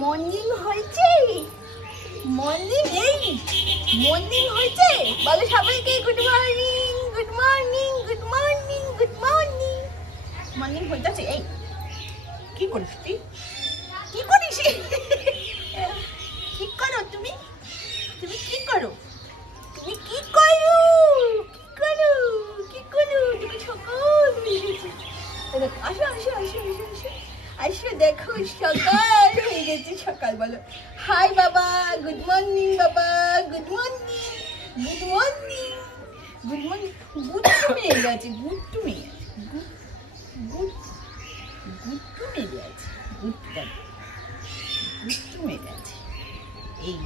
Morning হয়েছে, morning এই morning হয়েছে, বলো সবাইকে good morning, good morning, good morning, good morning. Morning হইতেছে। এই কি করিস তুই, কি করিস, কি করো তুমি, তুমি কি করো, তুমি কি করো, কি করো, কি করো, তুমি সকাল হয়ে গেছে। আসো আসো আসো আসো আসো আসো, দেখো সকাল হয়ে গেছে। সকাল বলো হাই বাবা, গুড মর্নিং বাবা, good morning, good morning, good morning. Guddu মেরে গেছে, গুড্ডু মেরে গেছে, গুড্ডু মেরে গেছে, গুড্ডু মেরে গেছে। এই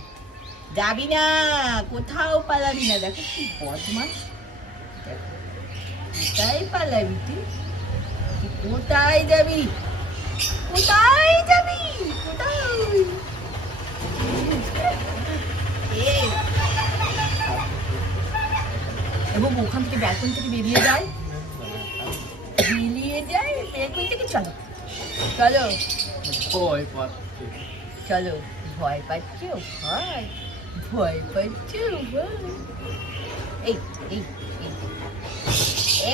যাবি না, কোথাও পালাবি না। দেখো কি বদমাস, দেখো কোথায় পালাবি তুই, কোথায় যাবি, কোথায় যাবি, কোথায়? এই এবং ওখান থেকে ব্যালকন থেকে বেরিয়ে যায়, বেরিয়ে যায় ব্যালকন থেকে। চলো চলো চলো, ভয় পাচ্ছ, ভয় ভয় পাচ্ছ, ভয়। এই এই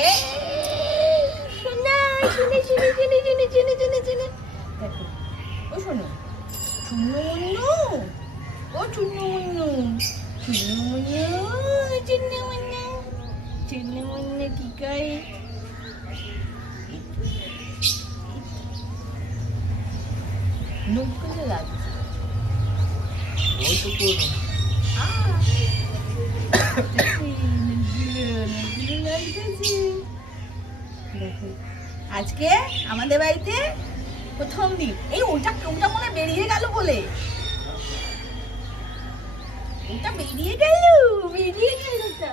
এই শোনা, শুনে শুনে শুনে শুনে শুনে শুনে শুনে দেখো, ও শোনো, চুন্নু মুন্নু, ও চুন্নু মুন্নু, চুন্নু মুন্নু, চুন্নু মুন্নু, চুন্নু মুন্নু কি করে? নৌকো লাগছে, আজকে আমাদের বাড়িতে প্রথম দিন। এই ওটা ওটা মনে বেরিয়ে গেল বলে, ওটা বেরিয়ে গেল, বেরিয়ে গেল ওটা।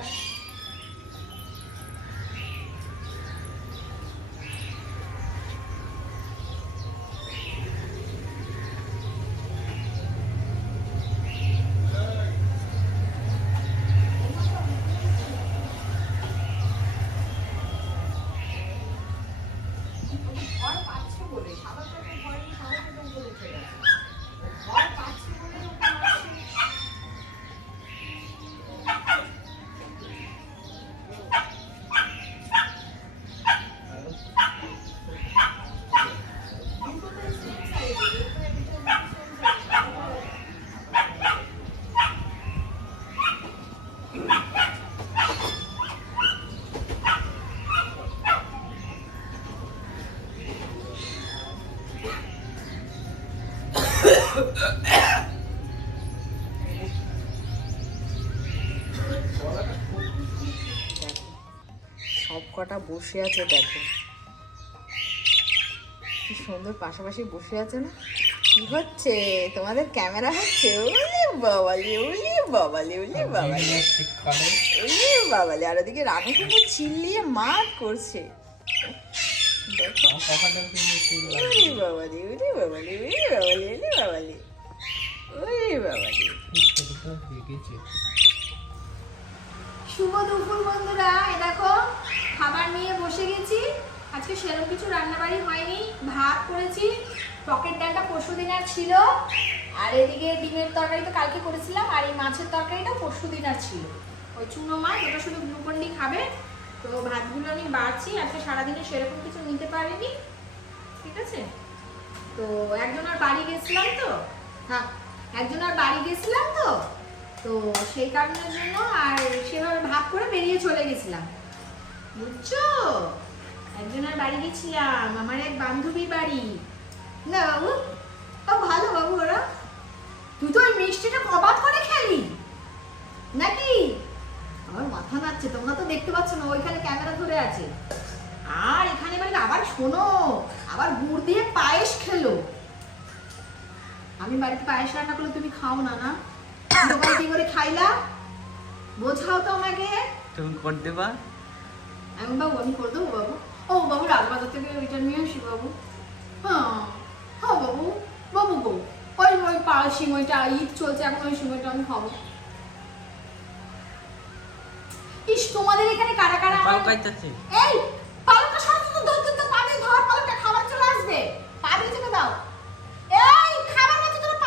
সব কটা বসে আছে, দেখো কি সুন্দর পাশাপাশি বসে আছে না? কি হচ্ছে তোমাদের? ক্যামেরা হচ্ছে? ওলে বাবালি, ওলে বাবালি, ওলে বাবালি, ওলে বাবালি। আর ওদিকে রানু কুকুর চিল্লিয়ে মাঠ করছে, দেখো। ওলে বাবালি, ওলে বাবালি, ওলে বাবালি, ওলে বাবালি, ওলে বাবালি। শুভ দুপুর বন্ধুরা, এই দেখো খাবার নিয়ে বসে গেছি। আজকে সেরকম কিছু রান্নাবাড়ি হয়নি, ভাত করেছি, পকেট ডালটা পরশুদিন আর ছিল, আর এদিকে ডিমের তরকারি তো কালকে করেছিলাম, আর এই মাছের তরকারিটা পরশুদিন আর ছিল। ওই চুনো মাছ, ওটা শুধু গ্লুকন-ডি খাবে। তো ভাতগুলো আমি বাড়ছি, আজকে সারাদিনে সেরকম কিছু নিতে পারিনি, ঠিক আছে? তো একজনের বাড়ি গেছিলাম তো, হ্যাঁ একজনের বাড়ি গেছিলাম তো, তো সেই কারণের জন্য আর সেভাবে ভাগ করে বেরিয়ে চলে গেছিলাম, বুঝছো? একজনের বাড়ি গেছিলাম, আমার এক বান্ধবীর বাড়ি। না বাবু, ভালো বাবু ওরা। তুই তো ওই মিষ্টিটা কবাত করে খেলি নাকি? আমার মাথা নাচছে, তোমরা তো দেখতে পাচ্ছ না, ওইখানে ক্যামেরা ধরে আছে। আর এখানে মানে আবার শোনো, আবার গুড় দিয়ে পায়েস খেলো। আমি বাড়িতে পায়েস রান্না করলে তুমি খাও না, না দোকান কি করে খাইলা? বোঝাও তো আমাকে। তুমি করে দেবা? আমি বাবু, আমি করে দেবো বাবু। ও বাবু, রাজবাজার থেকে ওইটা নিয়ে আসি বাবু। হ্যাঁ হ্যাঁ বাবু, বাবু গো, ওই ওই সিমইটা ঈদ চলছে এখন, ওই সিমইটা আমি খাবো। ইস, তোমাদের এখানে কারা কারা? এই পালকটা সব ধরতে তো পানি ধর, পালকটা খাবার চলে আসবে, পা দিয়ে দাও। এই খাবার মধ্যে তোরা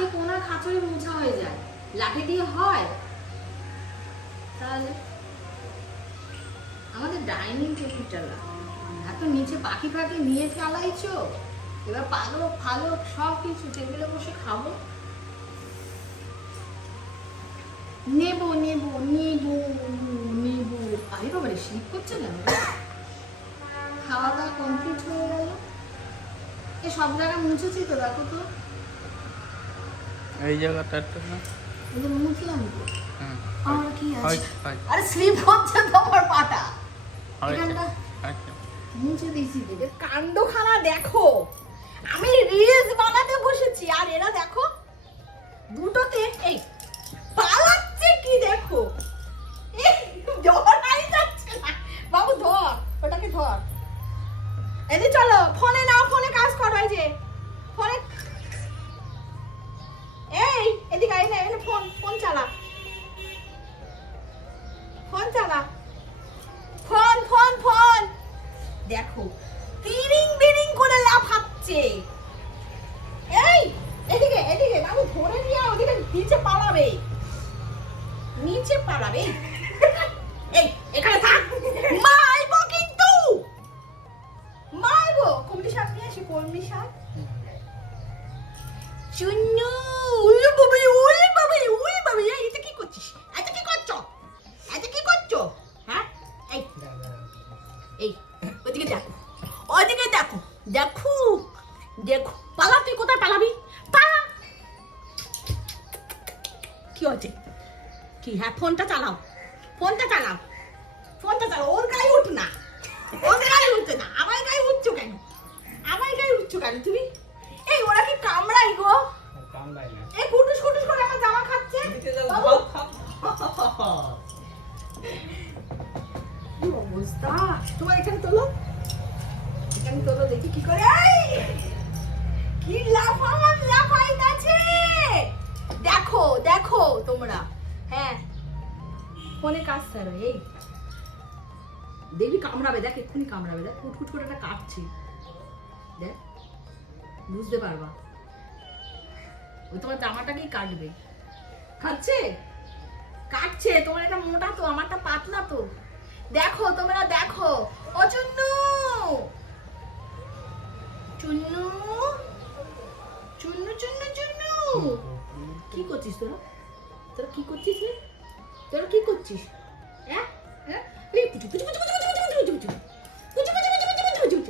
হাতে কোনা খাঁচড়ে মোছা হয়ে যায়, লাঠি দিয়ে হয়? তাহলে আমাদের ডাইনিং টেবিলটা এত নিচে পাখি ফাঁকি নিয়ে ফেলাইছো, এবার পালক ফালক সব কিছু টেবিলে বসে খাবো। নেবো নেবো নেবো নেবো, আরে বাবা রে স্লিপ করছে না, খাওয়া দাওয়া কমপ্লিট হয়ে গেল। এ সব জায়গা মুছেছি তো, দেখো তো এই জায়গাটা একটু না। এই যে মুছলাম তো। হুম, আর কি আছে? হয়, হয়। আরে স্লিপ হচ্ছে তোমার পাটা, হয়েছে, এখানটা আচ্ছা। মুছে দিয়েছি। দেখে কাণ্ডখানা দেখো, আমি রিলস বানাতে বসেছি আর এরা দেখো দুটোতে এই পালাচ্ছে কি দেখো, এই ধরাই যাচ্ছে না। বাবু ধর, ওটাকে ধর। এদি চলো ফোনে নাও, ফোনে কাজ করো। এই যে ফোনে, এই এদিকে আই না, এনে ফোন ফোন চালা, ফোন চালা, ফোন ফোন ফোন। দেখো তিরিং বিরিং করে লাফাচ্ছে। এই এদিকে এদিকে বাবু ধরে নিয়ে ওদিকে নিচে পালাবে, নিচে পালাবে। এই এখানে থাক, মারবো কিন্তু, মারবো। কলমি শাক নিয়ে আসি, কলমি শাক। চুন্নু উই বাবা উই বাবা উই বাবা, এই এটা কি করছিস? এটা কি করছো? এটা কি করছো? হ্যাঁ এই এই ওদিকে দেখো, ওদিকে দেখো, দেখো দেখো, পালা। তুই কোথায় পালাবি? পালা। কি হচ্ছে কি? হ্যাঁ ফোনটা চালাও, ফোনটা চালাও, ফোনটা চালাও। ওর গায়ে উঠ না, ওর গায়ে উঠছে না, আমার গায়ে উঠছো কেন? আমার গায়ে উঠছো কেন তুমি? এই ওরা কি কামড়াই গো? এই কুটুস কুটুস করে আমার জামা খাচ্ছে। বাবু, কি অবস্থা তোমার? এখানে তোলো, এখানে তোলো, দেখি কি করে। এই কি লাফান লাফাইতাছে, দেখো দেখো তোমরা। হ্যাঁ ফোনে কাজ করো। এই দেখবি কামড়াবে, দেখ এক্ষুনি কামড়াবে, দেখ কুটকুট করে একটা কাটছি, দেখ বুঝতে পারবা। ওই তোমার জামাটাকেই কাটবে, খাচ্ছে কাটছে। তোমার এটা মোটা তো, আমারটা পাতলা তো। দেখো তোমরা দেখো। ও চুন্নু, চুন্নু চুন্নু চুন্নু চুন্নু, কি করছিস তোরা? তোরা কি করছিস রে? তোরা কি করছিস? হ্যাঁ হ্যাঁ, এই পুচু পুচু পুচু পুচু পুচু পুচু পুচু পুচু পুচু পুচু পুচু পুচু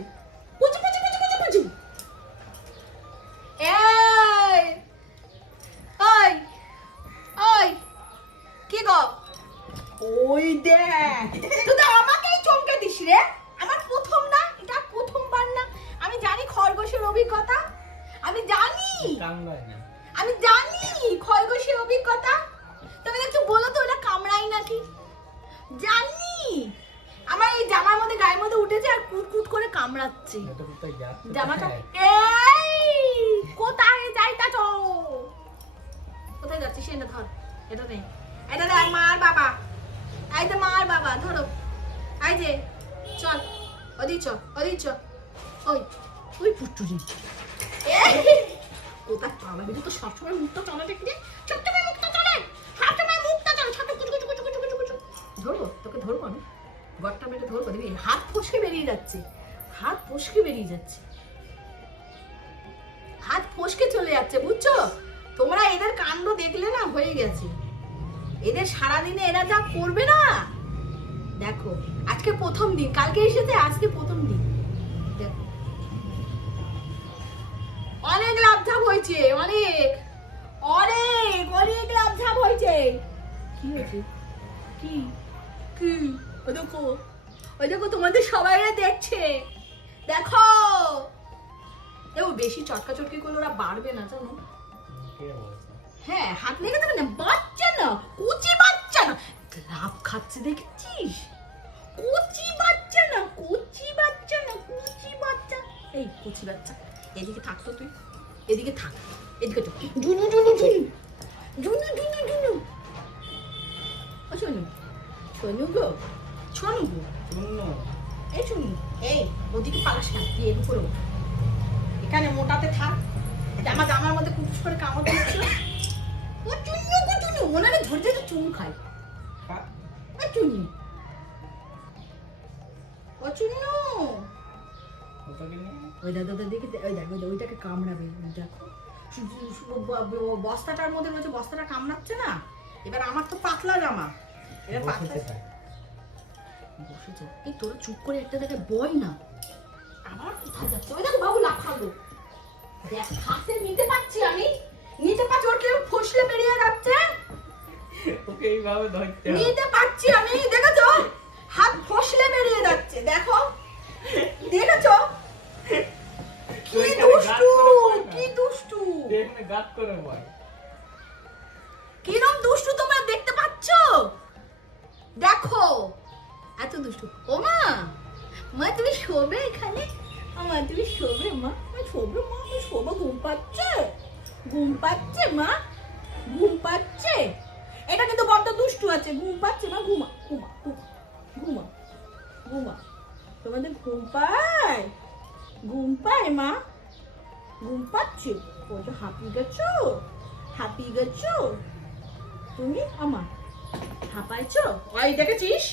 পুচু পুচু পুচু পুচু পুচু পুচু। এই ওই ওই কি গো? ওই দেখ, তুই তো আমাকেই চমকে দিস রে। আমার প্রথম না, এটা প্রথমবার না। আমি জানি খরগোশের অভিজ্ঞতা, আমি জানি, আমি জানি খরগোশের অভিজ্ঞতা। তুমি একটু বলো তো ওটা কামড়াই নাকি? জানি আমার এই জামার মধ্যে গায়ের মধ্যে উঠেছে আর কুটকুট করে কামড়াচ্ছে জামাটা। এই কোথায় যাইতাছ? কোথায় যাচ্ছিস? এটা ধর, এটা নে, এটা দেখ মার বাবা, এই যে মার বাবা ধরো। এই যে চল ওদিক চল, ওদিক চল। ওই ওই পুটুরি কোথায় পালাবি? তো সবসময় মুখটা চলে দেখবি, সবসময় মুখটা চলে, সবসময় মুখটা চলে। ছোট কুচু কুচু কুচু কুচু কুচু কুচু ধরবো, তোকে ধরবো আমি, গড়টা মেরে ধরবো। দেখবি হাত ফসকে বেরিয়ে যাচ্ছে, হাত ফসকে বেরিয়ে যাচ্ছে, হাত ফসকে চলে যাচ্ছে, বুঝছো? তোমরা এদের কাণ্ড দেখলে না হয়ে গেছে। এদের সারাদিনে এরা যা করবে না, দেখো আজকে প্রথম দিন, কালকে এসেছে, আজকে প্রথম দিন। দেখো অনেক লাভঝাপ হয়েছে, অনেক অনেক অনেক লাভঝাপ হয়েছে। কি হয়েছে? কি কি? ওই দেখো, ওই দেখো তোমাদের সবাইরা দেখছে, দেখো। দেখো বেশি চটকা চটকি করলে ওরা বাড়বে না, জানো? হ্যাঁ হাত লেগে যাবে না, বাচ্চা না, কুচি বাচ্চা না, লাভ খাচ্ছে দেখেছিস? কুচি বাচ্চা না, কুচি বাচ্চা না, কুচি বাচ্চা। এই কুচি বাচ্চা এদিকে থাকতো, তুই এদিকে থাক, এদিকে চল। জুনু জুনু জুনু জুনু জুনু জুনু, ও শোনু শোনু গো, শোনু গো, এই শোনু। এই ওদিকে পালাস না, তুই এর উপরে ওঠ, এখানে মোটাতে থাক, আমার জামার মধ্যে কুচকুচ করে কামড় দিচ্ছ। ও চুন্নু গো চুন্নু, মনে হয় ধরতে তো চুন খাই। ও চুন্নু, ও চুন্নু, ওই দাদা দেখে, ওই দেখো ওইটাকে কামড়াবে, দেখো বস্তাটার মধ্যে রয়েছে, বস্তাটা কামড়াচ্ছে না। এবার আমার তো পাতলা জামা, এবার পাতলা বসেছে। এই তোরা চুপ করে একটা জায়গায় বই না, আমার কোথায় যাচ্ছে? ওই দেখো বাবু লাফালো, দেখ হাতে নিতে পারছি আমি, নিতে পারছি, ওর কেউ ফসলে বেরিয়ে যাচ্ছে, ওকে এইভাবে ধরতে হবে। নিতে পারছি আমি, দেখেছো হাত ফসলে বেরিয়ে যাচ্ছে, দেখো দেখেছো কি দুষ্টু, কি দুষ্টু, এখানে গাত করে বয়। কিরম দুষ্টু তোমরা দেখতে পাচ্ছো? দেখো এত দুষ্টু। ও মা, মা তুমি শোবে এখানে? মা তুমি শোবে? মা শোবে, মা আমি শোবো, ঘুম পাচ্ছে, ঘুম পাচ্ছে মা, ঘুম পাচ্ছে। এটা কিন্তু বড্ড দুষ্টু আছে, ঘুম পাচ্ছে না, ঘুমা ঘুমা ঘুমা ঘুমা ঘুমা। তোমাদের ঘুম পায়? ঘুম পায় মা? ঘুম পাচ্ছে? ওই যে হাঁপিয়ে গেছো, হাঁপিয়ে গেছো তুমি? আমার হাঁপাইছো? ওই দেখেছিস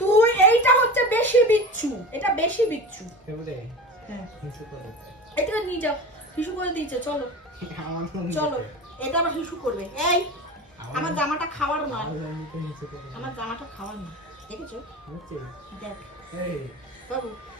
তুই, এইটা হচ্ছে বেশি বিচ্ছু, এটা বেশি বিচ্ছু। এবারে হ্যাঁ কিছু করে এটা নিয়ে যাও, হিসু করে দিয়েছে, চলো আমার চলো, এটা আবার হিসু করবে। এই আমার জামাটা খাওয়ার না, নিচে করে আমার জামাটা খাওয়ার না, দেখেছো? হচ্ছে দেখ এই বাবু